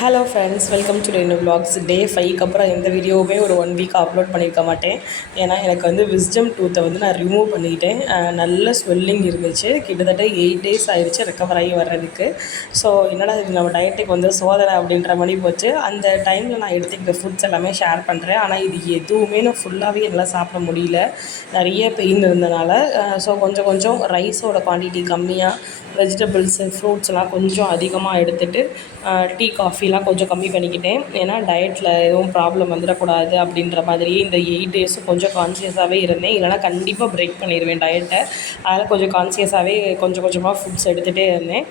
Hello friends, welcome to Renu vlogs. Day 5க்கு அப்புறம் எந்த வீடியோவுமே ஒரு 1 வீக் அப்லோட் பண்ணியிருக்க மாட்டேன். ஏன்னா எனக்கு வந்து விஸ்டம் டூத்தை வந்து நான் ரிமூவ் பண்ணிக்கிட்டேன். நல்ல ஸ்வெல்லிங் இருந்துச்சு. கிட்டத்தட்ட 8 days ஆகிடுச்சு ரெக்கவர் ஆகி வர்றதுக்கு. ஸோ என்னடா இது நம்ம டயட்டுக்கு வந்து சோதனை அப்படின்ற மாதிரி போச்சு. அந்த டைமில் நான் எடுத்துக்கிட்ட ஃபுட்ஸ் எல்லாமே ஷேர் பண்ணுறேன். ஆனால் இது எதுவுமே நான் ஃபுல்லாகவே என்னால் சாப்பிட முடியல, நிறைய பெயின் இருந்தனால. ஸோ கொஞ்சம் கொஞ்சம் ரைஸோட குவான்டிட்டி கம்மியாக, வெஜிடபிள்ஸு ஃப்ரூட்ஸ்லாம் கொஞ்சம் அதிகமாக எடுத்துகிட்டு டீ காஃபிலாம் கொஞ்சம் கம்மி பண்ணிக்கிட்டேன். ஏன்னா டயட்டில் எதுவும் ப்ராப்ளம் வந்துடக்கூடாது அப்படின்ற மாதிரி இந்த 8 டேஸும் கொஞ்சம் கான்சியஸாகவே இருந்தேன். இல்லைனா கண்டிப்பாக பிரேக் பண்ணிடுவேன் டயட்டை. அதனால் கொஞ்சம் கான்சியஸாகவே கொஞ்சம் கொஞ்சமாக ஃபுட்ஸ் எடுத்துகிட்டே இருந்தேன்.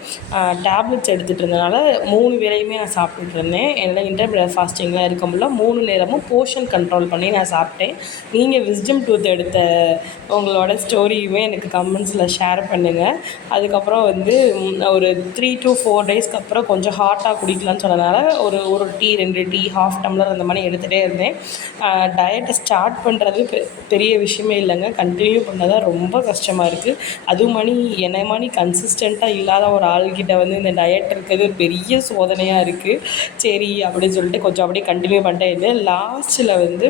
டேப்லெட்ஸ் எடுத்துகிட்டு இருந்தனால 3 வேளையுமே நான் சாப்பிட்டுட்டு இருந்தேன். என்னால் இன்டர்மிட்டன்ட் ஃபாஸ்டிங்லாம் இருக்க முடியல. 3 நேரமும் போர்ஷன் கண்ட்ரோல் பண்ணி நான் சாப்பிட்டேன். நீங்கள் விஸ்டம் டூத் எடுத்த உங்களோட ஸ்டோரியுமே எனக்கு கமெண்ட்ஸில் ஷேர் பண்ணுங்கள். அதுக்கப்புறம் வந்து ஒரு 3 to 4 டேஸ்க்கு அப்புறம் கொஞ்சம் ஹாட்டாக குடிக்கலான்னு சொன்னதுனால ஒரு டீ 2 டீ ஹாஃப் டம்ளர் அந்த மாதிரி எடுத்துகிட்டே இருந்தேன். டயட்டை ஸ்டார்ட் பண்ணுறது பெரிய விஷயமே இல்லைங்க. கண்டினியூ பண்ண தான் ரொம்ப கஷ்டமாக இருக்குது. அதுவும் என்னை மாதிரி கன்சிஸ்டண்ட்டாக இல்லாத ஒரு ஆள்கிட்ட வந்து இந்த டயட் இருக்கிறது பெரிய சோதனையாக இருக்குது. சரி அப்படின்னு சொல்லிட்டு கொஞ்சம் அப்படியே கண்டினியூ பண்ணிட்டே இருந்தேன். லாஸ்ட்டில் வந்து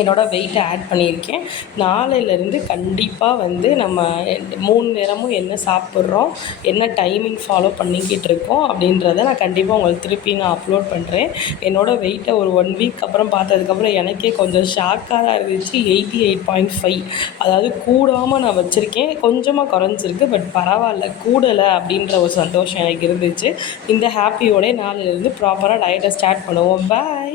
என்னோடய வெயிட்டை ஆட் பண்ணியிருக்கேன். நாளையிலேருந்து கண்டிப்பாக வந்து நம்ம 3 நேரமும் என்ன சாப்பிட்றோம், என்ன டைமிங் ஃபாலோ பண்ணிக்கிட்டு இருக்கோம் அப்படின்றத நான் கண்டிப்பாக உங்களுக்கு திருப்பி நான் அப்லோட் பண்ணுறேன். என்னோடய வெயிட்டை ஒரு 1 வீக் அப்புறம் பார்த்ததுக்கப்புறம் எனக்கே கொஞ்சம் ஷாக்காக தான் இருந்துச்சு. 88.5, அதாவது கூடாமல் நான் வச்சுருக்கேன். கொஞ்சமாக குறைஞ்சிருக்கு, பட் பரவாயில்ல, கூடலை அப்படின்ற ஒரு சந்தோஷம் எனக்கு இருந்துச்சு. இந்த ஹாப்பியோட நாளையிலேருந்து ப்ராப்பராக டயட்டை ஸ்டார்ட் பண்ணுவோம். பாய்.